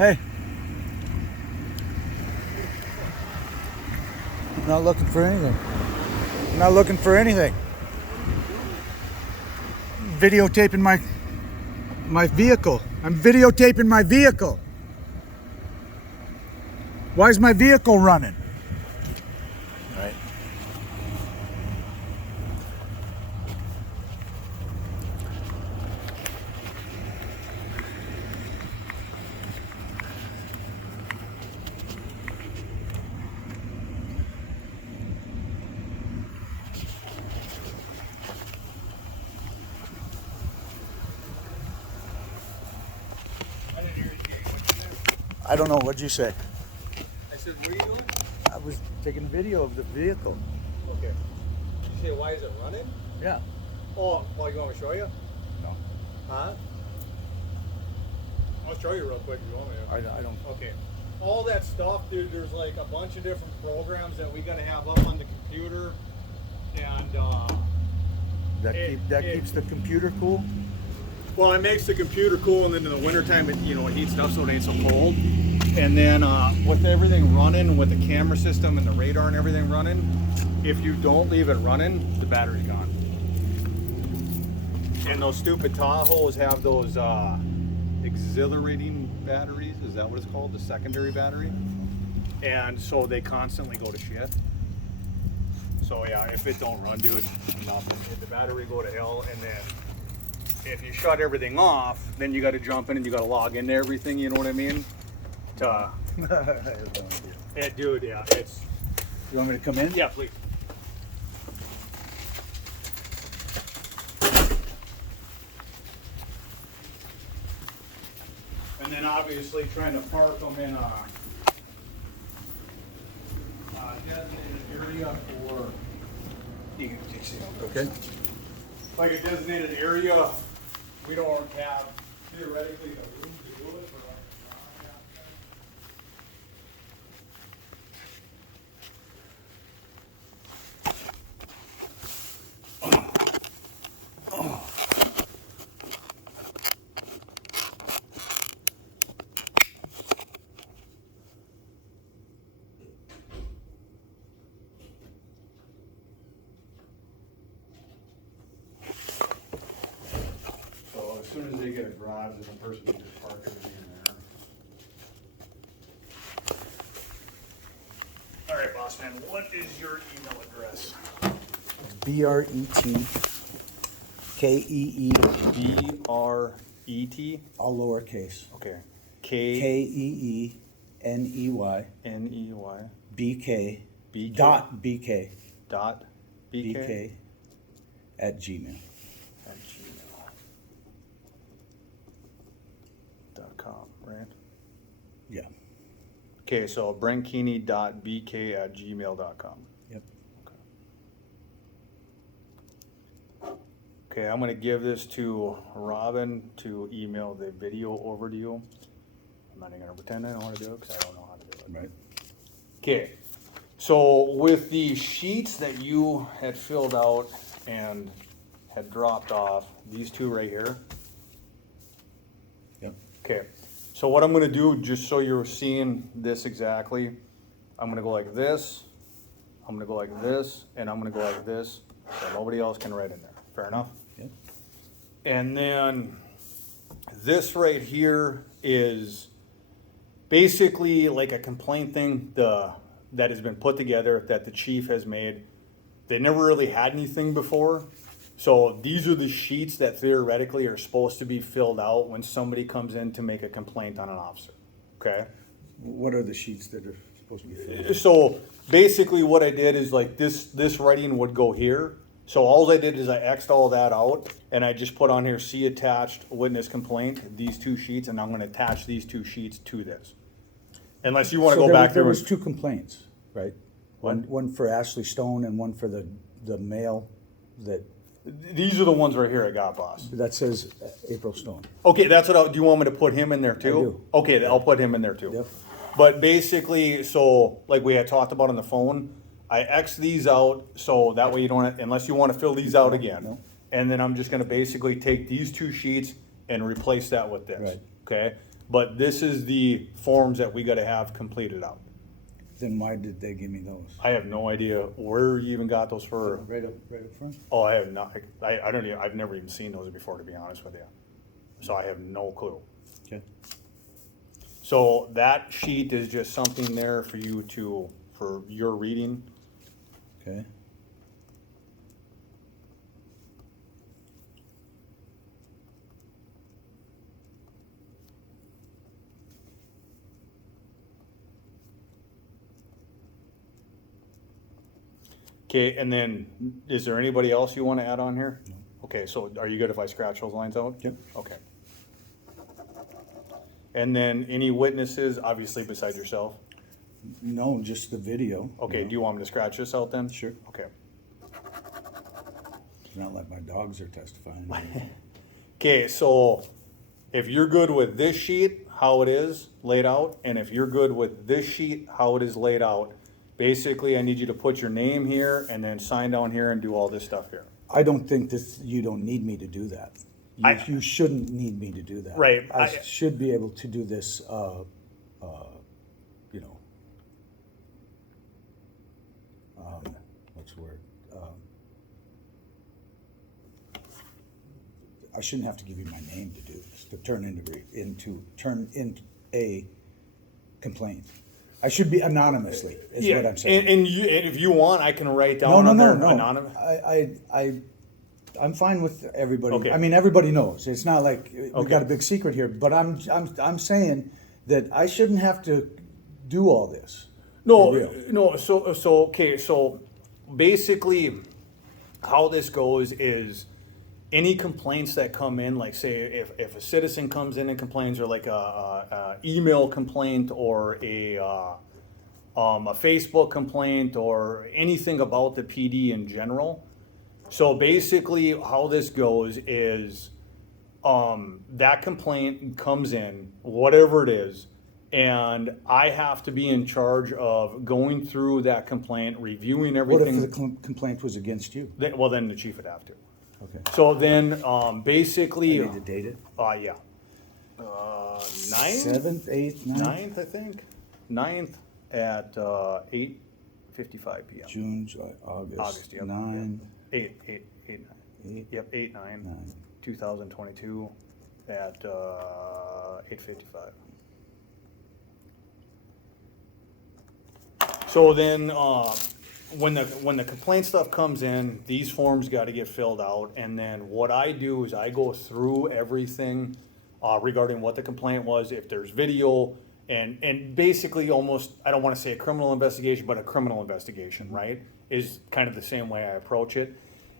Hey. I'm not looking for anything. I'm not looking for anything. Videotaping my vehicle. I'm videotaping my vehicle. Why is my vehicle running? Right. I don't know. What'd you say? I said, what are you doing? I was taking a video of the vehicle. Okay. Did you say, why is it running? Yeah. Oh, well, you want me to show you? No. Huh? I'll show you real quick if you want me to. I don't. Okay. All that stuff, dude, there's like a bunch of different programs that we got to have up on the computer. And, That keeps the computer cool. well, it makes the computer cool, and then in the wintertime, it heats it up so it ain't so cold. And then with everything running, with the camera system and the radar and everything running, if you don't leave it running, the battery's gone. And those stupid Tahoes have those exhilarating batteries. Is that what it's called? The secondary battery. And so they constantly go to shit. So yeah, if it don't run, dude, nothing. If the battery go to hell, and then if you shut everything off, then you got to jump in and you got to log into everything. You know what I mean? Dude, yeah, it's. You want me to come in? Yeah, please. And then obviously trying to park them in a designated area for. You can see Okay. like a designated area. We don't have theoretically the room to do it for like. So as soon as they get a garage, then the person can just park everything in there. All right, boss man, what is your email address? BRET KEE, BRET. all lowercase. Okay. KEENEY KNEY BK BK dot BK dot BK BK at Gmail. at gmail.com, right? Yeah. Okay, so brenkini.bk at gmail.com. Yep. Okay, I'm gonna give this to Robin to email the video over to you. I'm not even gonna pretend I know how to do it because I don't know how to do it. Right. Okay, so with the sheets that you had filled out and had dropped off, these two right here. Yep. Okay, so what I'm gonna do, just so you're seeing this exactly, I'm gonna go like this, I'm gonna go like this, and I'm gonna go like this, so nobody else can write in there. Fair enough? Yep. And then this right here is basically like a complaint thing that has been put together that the chief has made. They never really had anything before. So these are the sheets that theoretically are supposed to be filled out when somebody comes in to make a complaint on an officer. Okay? What are the sheets that are supposed to be filled? So basically what I did is like this writing would go here. So all I did is I X'd all that out and I just put on here, see attached witness complaint, these two sheets, and I'm gonna attach these two sheets to this. Unless you wanna So go back there there. was two complaints, right? One for Ashley Stone and one for the male These are the ones right here I got, boss. that says April Stone. Okay, that's what do you want me to put him in there too? do. Okay, I'll put him in there too. Yep. But basically, so like we had talked about on the phone, I X these out so that way you don't, unless you want to fill these out again. No. And then I'm just gonna basically take these two sheets and replace that with this. Right. Okay? but this is the forms that we gotta have completed out. Then why did they give me those? I have no idea where you even got those for. Right up front? Oh, I have not, I don't even, I've never even seen those before, to be honest with you. So I have no clue. Okay. So that sheet is just something there for you to, for your reading. Okay. Okay, and then, is there anybody else you wanna add on here? No. Okay, so are you good if I scratch those lines out? Yep. Okay. And then any witnesses, obviously besides yourself? No, just the video. Okay, do you want me to scratch this out then? Sure. Okay. It's not like my dogs are testifying. Okay, so if you're good with this sheet, how it is laid out, and if you're good with this sheet, how it is laid out, basically I need you to put your name here and then sign down here and do all this stuff here. I don't think this, you don't need me to do that. You shouldn't need me to do that. Right, I should be able to do this, you know, what's the word? I shouldn't have to give you my name to do this, to turn in a complaint. I should be anonymously, is what I'm saying. And if you want, I can write down on there No. anonymous. I'm fine with everybody. Okay. I mean, everybody knows. It's not like we Okay. got a big secret here, but I'm saying that I shouldn't have to do all this. For real. No, okay, so basically how this goes is any complaints that come in, like say if a citizen comes in and complains, or like a email complaint, or a Facebook complaint, or anything about the PD in general. So basically how this goes is that complaint comes in, whatever it is, and I have to be in charge of going through that complaint, reviewing What everything. if the complaint was against you? Well, then the chief would have to. Okay. So then, basically, I need to date it. yeah. 9th? 7th, 8th, 9th? 9th, I think. 9th at 8:55 p.m. June, July, August, August, yep. 9, 8, 9. 8, Yep, 8, 9, 9. 2022 at 8:55. So then, when the complaint stuff comes in, these forms got to get filled out, and then what I do is I go through everything regarding what the complaint was, if there's video, and basically almost, I don't want to say a criminal investigation, but a criminal investigation, right? Is kind of the same way I approach it.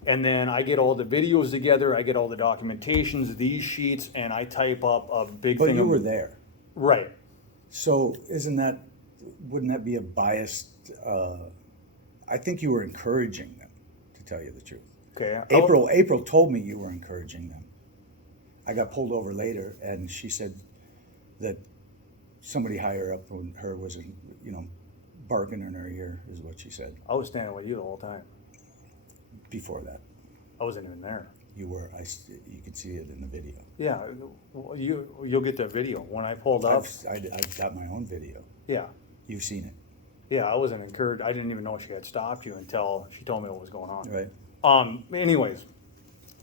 And then I get all the videos together, I get all the documentations, these sheets, and I type up a big But thing. you were there. Right. So wouldn't that be a biased, I think you were encouraging them, to tell you the truth. Okay. April told me you were encouraging them. I got pulled over later, and she said that somebody higher up than her was, barking in her ear, is what she said. I was standing with you the whole time. Before that, I wasn't even there. you were. You could see it in the video. Yeah, you'll get the video when I pulled up. I've got my own video. Yeah, You've seen it, yeah. I wasn't encouraged. I didn't even know she had stopped you until she told me what was going on. right? Anyways,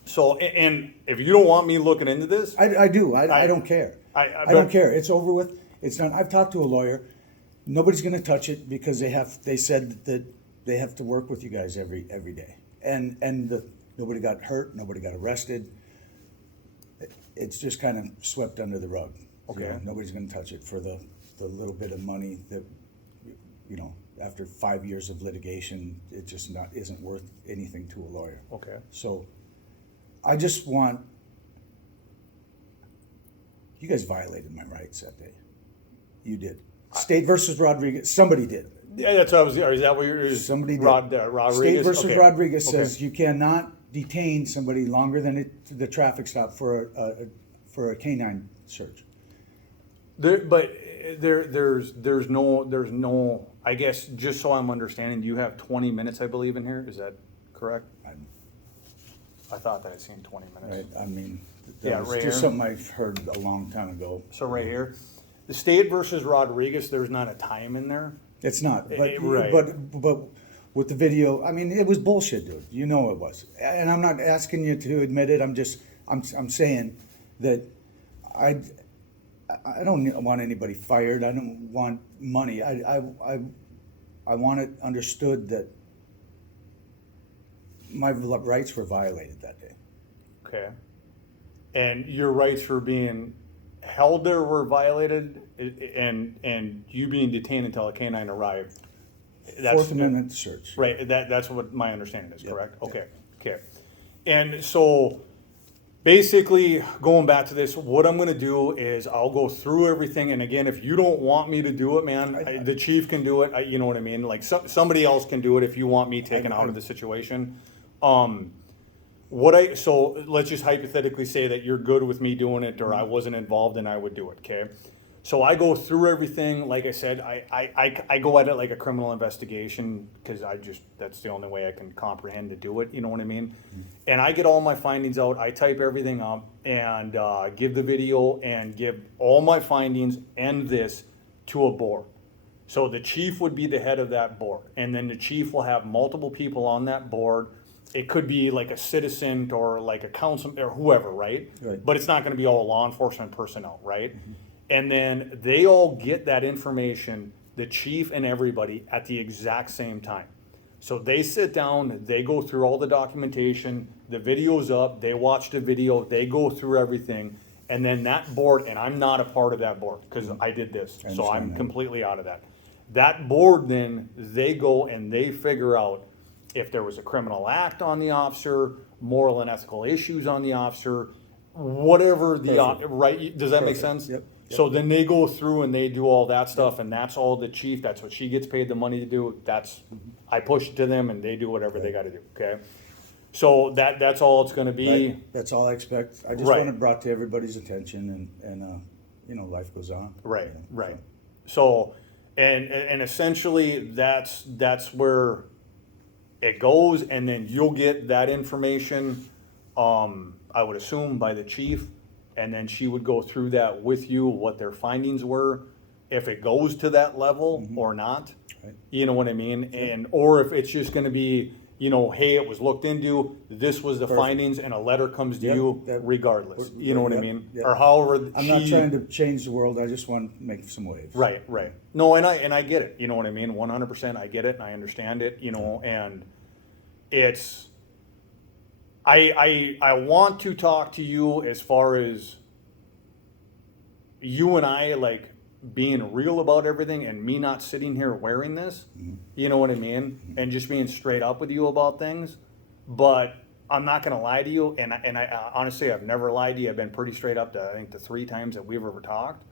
so and if you don't want me looking into this, I do. I don't care. I don't care. It's over with. It's done. I've talked to a lawyer. Nobody's going to touch it because they said that they have to work with you guys every day. And nobody got hurt. Nobody got arrested. It's just kind of swept under the rug. Okay. Nobody's going to touch it for the little bit of money that, after 5 years of litigation, it just isn't worth anything to a lawyer. okay. So I just want, you guys violated my rights that day. You did. State versus Rodriguez, somebody did. Yeah, that's what I was. Is that what you're? Somebody did. Rodriguez. State versus Okay. Rodriguez says Okay. you cannot detain somebody longer than the traffic stop for a canine search. There's no. I guess just so I'm understanding, you have 20 minutes, I believe, in here. Is that correct? I thought that I'd seen 20 minutes. Right? I mean, Yeah, was right just here. something I've heard a long time ago. So right here, the state versus Rodriguez, there's not a time in there. It's not, but Right. but with the video, I mean, it was bullshit, dude. You know it was, and I'm not asking you to admit it. I'm saying that I don't want anybody fired. I don't want money. I want it understood that my rights were violated that day. Okay. And your rights for being held there were violated, and you being detained until a canine arrived. Fourth Amendment search. Right. That's what my understanding is. Yep. Correct. Yep. Okay. Okay. And so, basically, going back to this, what I'm going to do is I'll go through everything. And again, if you don't want me to do it, man, the chief can do it. You know what I mean? Like somebody else can do it if you want me taken out of the situation. So let's just hypothetically say that you're good with me doing it, or I wasn't involved and I would do it. Okay. So I go through everything. Like I said, I go at it like a criminal investigation because that's the only way I can comprehend to do it. You know what I mean? Mm-hmm. And I get all my findings out. I type everything up and give the video and give all my findings and this to a board. So the chief would be the head of that board. And then the chief will have multiple people on that board. It could be like a citizen or like a council or whoever, right? Right. But it's not going to be all law enforcement personnel, right? Mm-hmm. And then they all get that information, the chief and everybody, at the exact same time. So they sit down, they go through all the documentation, the video's up, they watch the video, they go through everything, and then that board, and I'm not a part of that board because I did this, so I'm completely out of that. That board then, they go and they figure out if there was a criminal act on the officer, moral and ethical issues on the officer, whatever right? Does that make sense? Yep. So then they go through and they do all that stuff, and that's all the chief. That's what she gets paid the money to do. I push it to them, and they do whatever they got to do. Okay. So that's all it's going to be. Right. That's all I expect. I just want it brought to everybody's attention, and life goes on. Right. Right. So, and essentially that's where it goes, and then you'll get that information. I would assume by the chief. And then she would go through that with you, what their findings were, if it goes to that level or not. Right. You know what I mean? Yep. Or if it's just going to be, hey, it was looked into, this was the findings, and a letter comes to you regardless. You know what I mean? Yep. Or however. I'm not trying to change the world. I just want to make some waves. Right. No, and I get it. You know what I mean? 100%. I get it, and I understand it. And it's. I want to talk to you as far as you and I, like, being real about everything and me not sitting here wearing this, you know what I mean? And just being straight up with you about things. But I'm not going to lie to you. And I honestly, I've never lied to you. I've been pretty straight up I think the 3 times that we've ever talked.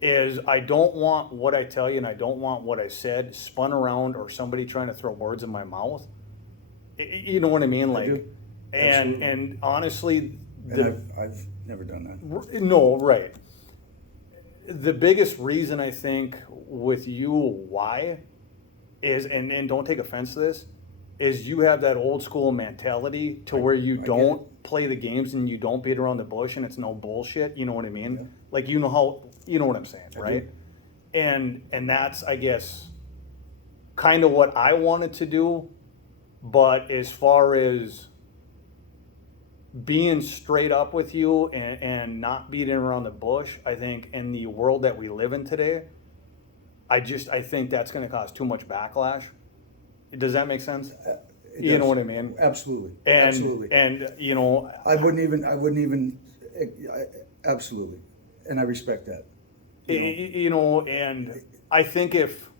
Is I don't want what I tell you and I don't want what I said spun around or somebody trying to throw words in my mouth. You know what I mean? Like. I do. And honestly, I've never done that. No, right. The biggest reason I think with you why is, and don't take offense to this, is you have that old school mentality to where you don't play the games and you don't beat around the bush and it's no bullshit. You know what I mean? Yeah. Like you know what I'm saying, right? And that's, I guess, kind of what I wanted to do, but as far as being straight up with you and not beating around the bush, I think in the world that we live in today, I think that's going to cause too much backlash. Does that make sense? You know what I mean? Absolutely. Absolutely. And I wouldn't even. Absolutely, and I respect that. And I think if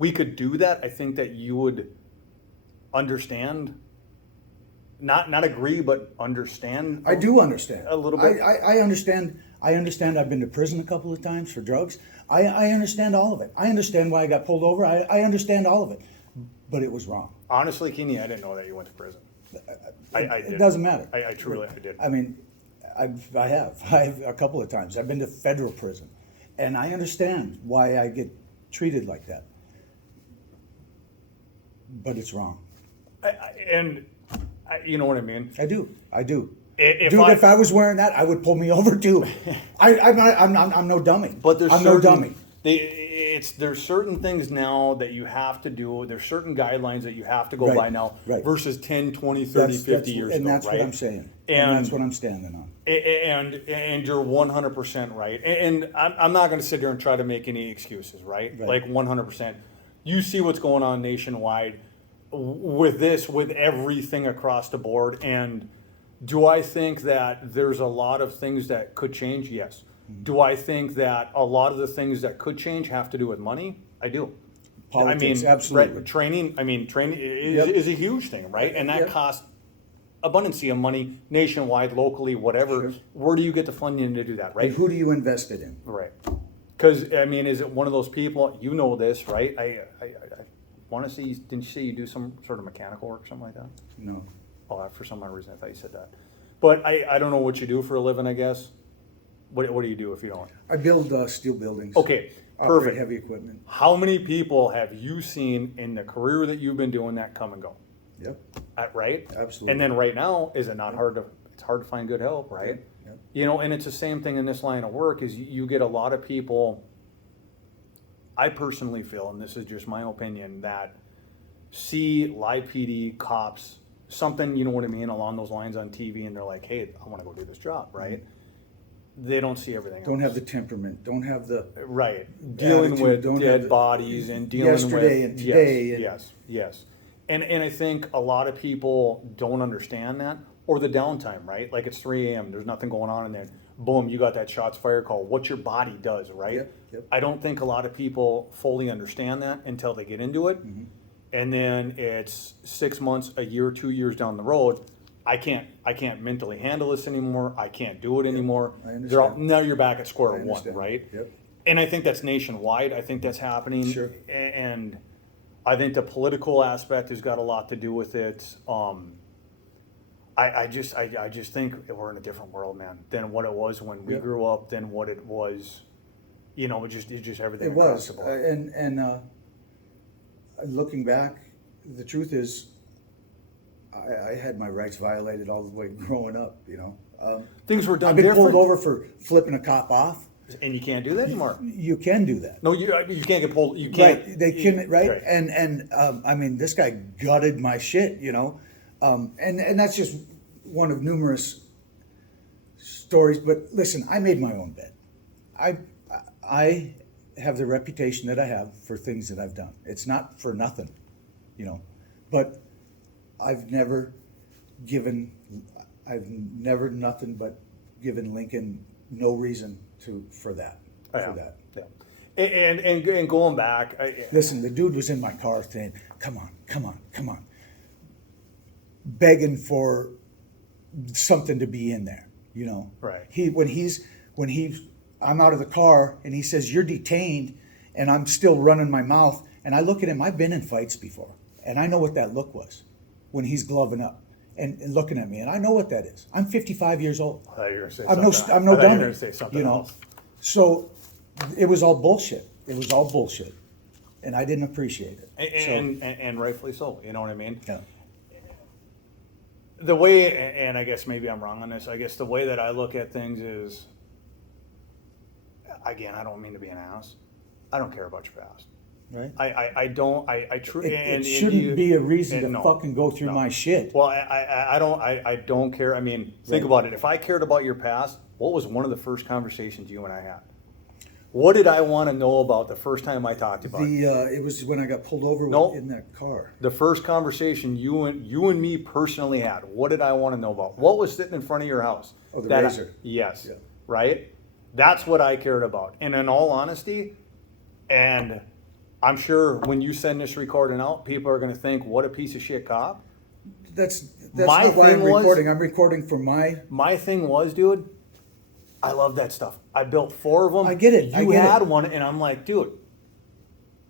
we could do that, I think that you would understand. Not agree, but understand. I do understand a little bit. I understand. I understand. I've been to prison a couple of times for drugs. I understand all of it. I understand why I got pulled over. I understand all of it, but it was wrong. Honestly, Keeney, I didn't know that you went to prison. It doesn't matter. I truly did. I mean, I have a couple of times. I've been to federal prison, and I understand why I get treated like that, but it's wrong. You know what I mean? I do. If I was wearing that, I would pull me over too. I'm no dummy. But there's I'm no dummy. There's certain things now that you have to do. There's certain guidelines that you have to go by now versus 10, 20, 30, 50 years ago. And that's right? what I'm saying. And that's what I'm standing on. And you're 100% right. And I'm not going to sit there and try to make any excuses, right? Like 100%. You see what's going on nationwide with this, with everything across the board. And do I think that there's a lot of things that could change? Yes. Do I think that a lot of the things that could change have to do with money? I do. Politics, absolutely. Right, training is a huge thing, right? And that costs abundance of money nationwide, locally, whatever. Sure. Where do you get the funding to do that, right? And who do you invest it in? Right. Because, I mean, is it one of those people, you know this, right? I want to see, didn't you say you do some sort of mechanical work or something like that? No. Oh, for some odd reason I thought you said that. But I don't know what you do for a living, I guess. What do you do if you don't? I build steel buildings. Okay, perfect. Operate heavy equipment. How many people have you seen in the career that you've been doing that come and go? Yep. Right? Absolutely. And then right now, is it not it's hard to find good help, right? Yep. You know, and it's the same thing in this line of work is you get a lot of people, I personally feel, and this is just my opinion, that see live PD, cops, something, you know what I mean, along those lines on TV, and they're like, hey, I want to go do this job, right? Mm-hmm. They don't see everything Don't have the temperament. Don't have the dealing attitude, with dead bodies and dealing yesterday with and today. Yes. And I think a lot of people don't understand that, or the downtime, right? Like it's 3 a.m. There's nothing going on, and then boom, you got that shots fired call. What your body does, right? Yep. I don't think a lot of people fully understand that until they get into it, and then it's 6 months, a year, 2 years down the road. I can't mentally handle this anymore. I can't do it anymore. I understand. Now you're back at square one, right? Yep. And I think that's nationwide. I think that's happening. Sure. And I think the political aspect has got a lot to do with it. I just think we're in a different world, man, than what it was when we grew up, than what it was. You know, it's just everything. It was, and looking back, the truth is, I had my rights violated all the way growing up. You know, things were done. I've been different. pulled over for flipping a cop off. And you can't do that anymore. You can do that. No, you can't get pulled. You can't. Right. They can, right? And I mean, this guy gutted my shit, you know, and that's just one of numerous stories. But listen, I made my own bed. I have the reputation that I have for things that I've done. It's not for nothing, you know, but I've never nothing but given Lincoln no reason for that. Yeah. And going back, listen, the dude was in my car saying, come on, begging for something to be in there, you know. Right. I'm out of the car and he says, you're detained, and I'm still running my mouth, and I look at him. I've been in fights before, and I know what that look was when he's gloving up and looking at me, and I know what that is. I'm 55 years old. I thought you were going to say I'm something. no dummy. You were going to say something, you know. Else. So it was all bullshit. And I didn't appreciate it. And rightfully so. You know what I mean? Yeah. The way, and I guess maybe I'm wrong on this, I guess the way that I look at things is, again, I don't mean to be an ass. I don't care about your past. Right. I don't. I truly. It shouldn't be a reason to fucking go through my shit. Well, I don't care. I mean, think about it. If I cared about your past, what was one of the first conversations you and I had? What did I want to know about the first time I talked about it? It was when I got pulled over in that car. The first conversation you and me personally had. What did I want to know about? What was sitting in front of your house? Oh, the razor. Yes. Yeah. Right? That's what I cared about. And in all honesty, and I'm sure when you send this recording out, people are going to think, what a piece of shit cop. That's not why I'm recording. I'm recording for my... My thing was, dude, I love that stuff. I built 4 of them. I get it. You had one, and I'm like, dude,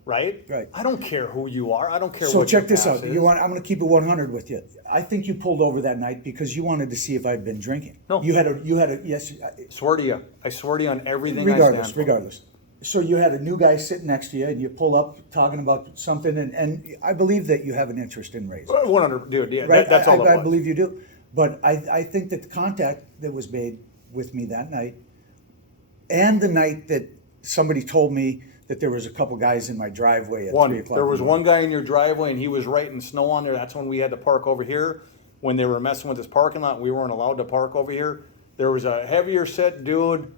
right? Right. I don't care who you are. I don't care so what check this out. is. I'm going to keep it 100 with you. I think you pulled over that night because you wanted to see if I'd been drinking. No. You had a yes. Swear to you. I swear to you on everything Regardless. So you had a new guy sitting next to you, and you pull up talking about something, and I believe that you have an interest in raising. 100, dude. Yeah, right? that's all. I believe you do. But I think that the contact that was made with me that night, and the night that somebody told me that there was a couple guys in my driveway at 3 o'clock. There was in the one morning. guy in your driveway and he was writing snow on there. That's when we had to park over here. When they were messing with this parking lot, we weren't allowed to park over here. There was a heavier set dude.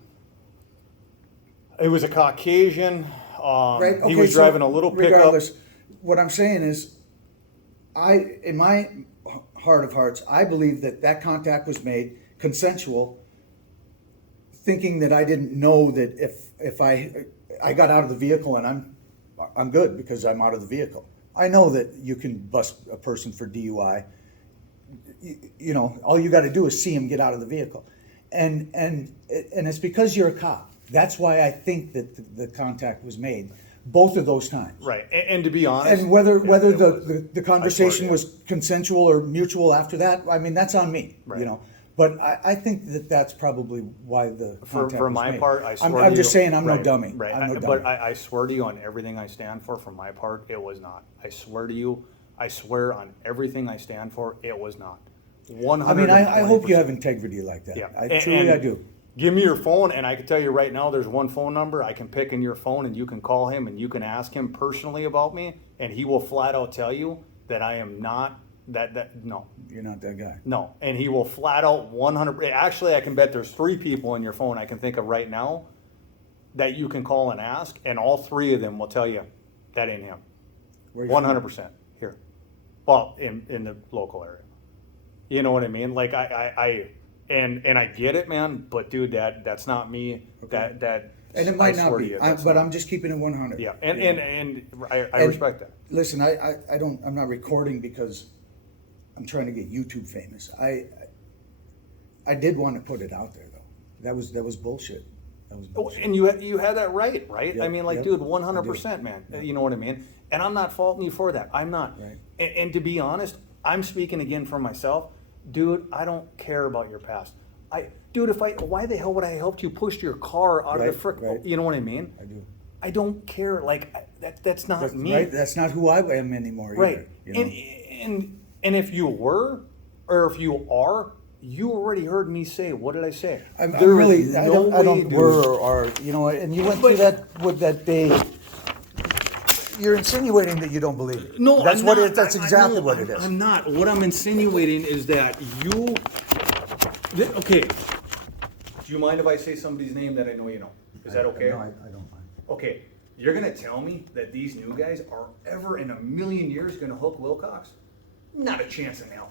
It was a Caucasian. Right? He Okay, was so driving a little pickup. regardless, what I'm saying is, in my heart of hearts, I believe that that contact was made consensual, thinking that I didn't know that if I got out of the vehicle and I'm good because I'm out of the vehicle. I know that you can bust a person for DUI. You know, all you got to do is see him get out of the vehicle, and it's because you're a cop. That's why I think that the contact was made both of those times. Right. And to be honest. And whether it was. the conversation I swear, was consensual or mutual after that, I mean, that's on me, Right. you know. But I think that that's probably why the contact For was my made. part, I swear I'm to just you- saying I'm no right, dummy. Right. I'm no dummy. But I swear to you on everything I stand for my part, it was not. I swear to you, I swear on everything I stand for, it was not. 100%. I mean, I hope you have integrity like that. Yeah. I do. Give me your phone, and I can tell you right now, there's one phone number I can pick in your phone, and you can call him, and you can ask him personally about me, and he will flat out tell you that I am not no. You're not that guy. No, and he will flat out 100. Actually, I can bet there's 3 people in your phone I can think of right now that you can call and ask, and all 3 of them will tell you that ain't him. Where you from? 100% here. Well, in the local area. You know what I mean? Like I get it, man. But dude, that's not me. Okay. That And it might I not swear to be, you, that's but not- I'm just keeping it 100. Yeah, you know? and I And respect that. Listen, I'm not recording because I'm trying to get YouTube famous. I did want to put it out there though. That was bullshit. That was Oh, bullshit. and you had that right? Yep, I mean, like, yep, dude, I 100%, man. You know what I mean? And I'm not faulting you for that. I'm not. Right. And to be honest, I'm speaking again for myself, dude. I don't care about your past. Dude, why the hell would I help you push your car out of the frick? Right. You know what I mean? I do. I don't care. Like that's not me. Right? That's not who I am anymore either. Right. You know? And if you were, or if you are, you already heard me say. What did I say? I'm There is really, I no way, don't dude. were or, you know, and you went through that with that day. You're insinuating that you don't believe it. No, that's I'm what not. it. That's exactly what it is. I'm not. What I'm insinuating is that you. Okay. Do you mind if I say somebody's name that I know you know? Is that okay? No, I don't mind. Okay. You're gonna tell me that these new guys are ever in a million years gonna hook Wilcox? Not a chance in hell.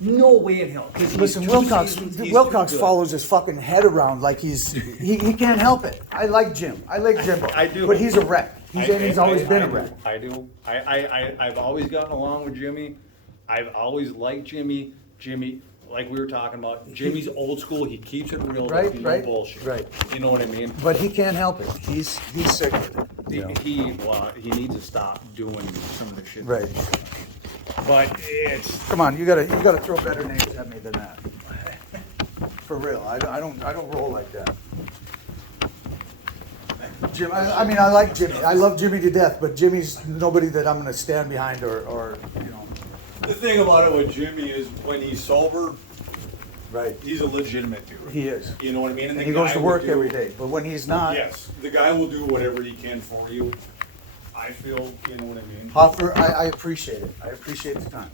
No way in hell. 'Cause he's Listen, 2 Wilcox. seasons, he's Wilcox too good. follows his fucking head around like he can't help it. I like Jim. I like Jimbo. I do. But he's a wreck. He's always been a wreck. I do. I've always gotten along with Jimmy. I've always liked Jimmy. Jimmy, like we were talking about, Jimmy's old school. He keeps it real. Right, There's no right, bullshit. right. You know what I mean? But he can't help it. He's sick with it. You know? He needs to stop doing some of the shit. Right. But it's Come on, you gotta throw better names at me than that. For real, I don't roll like that. Jim, I mean, I like Jimmy. I love Jimmy to death, but Jimmy's nobody that I'm gonna stand behind or you know. the thing about it with Jimmy is when he's sober, Right. he's a legitimate dude. He is. You know what I mean? And the he goes guy to will work do- every day, but when he's not, Yes, the guy will do whatever he can for you. I feel, you know what I mean? Hoffer, I appreciate it. I appreciate the time.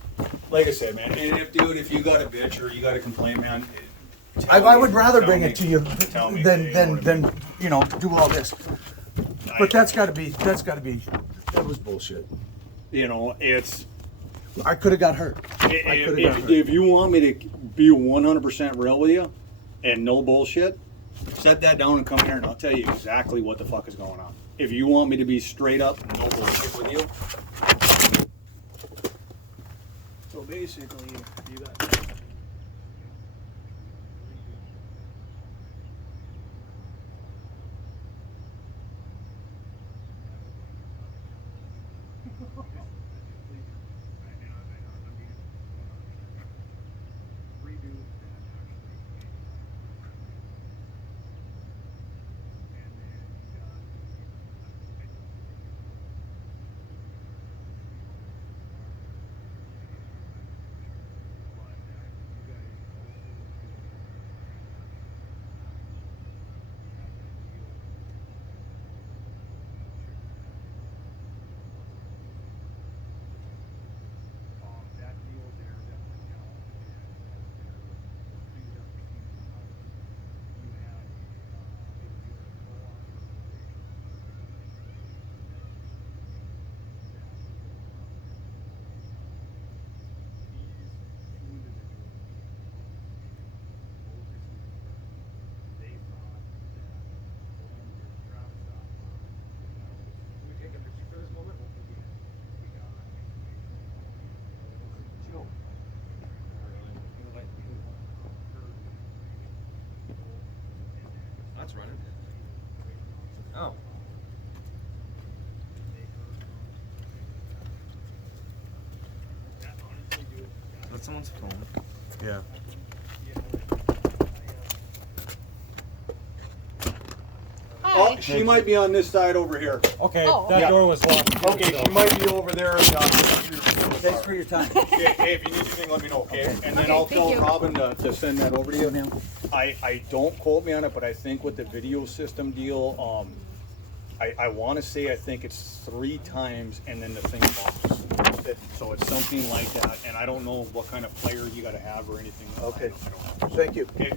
Like I said, man, and if you got a bitch or you got a complaint, man, I would rather tell bring me. it to you Tell me, than you know what I mean? you know do all this. But that was bullshit. You know, it's I could have got hurt. I could have got hurt. if you want me to be 100% real with you and no bullshit, set that down and come here and I'll tell you exactly what the fuck is going on. If you want me to be straight up, no bullshit with you. So basically, you got. it's running. Oh. That's someone's phone. Yeah. Oh, she might be on this side over here. Okay, Oh, that okay. door was locked. Okay, she might be over there. Thanks for your time. Hey, if you need anything, let me know, okay? And then Okay, I'll thank tell you. Robin to send that over to you. I don't quote me on it, but I think with the video system deal, I wanna say, I think it's 3 times and then the thing locks. So it's something like that, and I don't know what kind of player you gotta have or anything. Okay. I don't know. Thank you. Okay.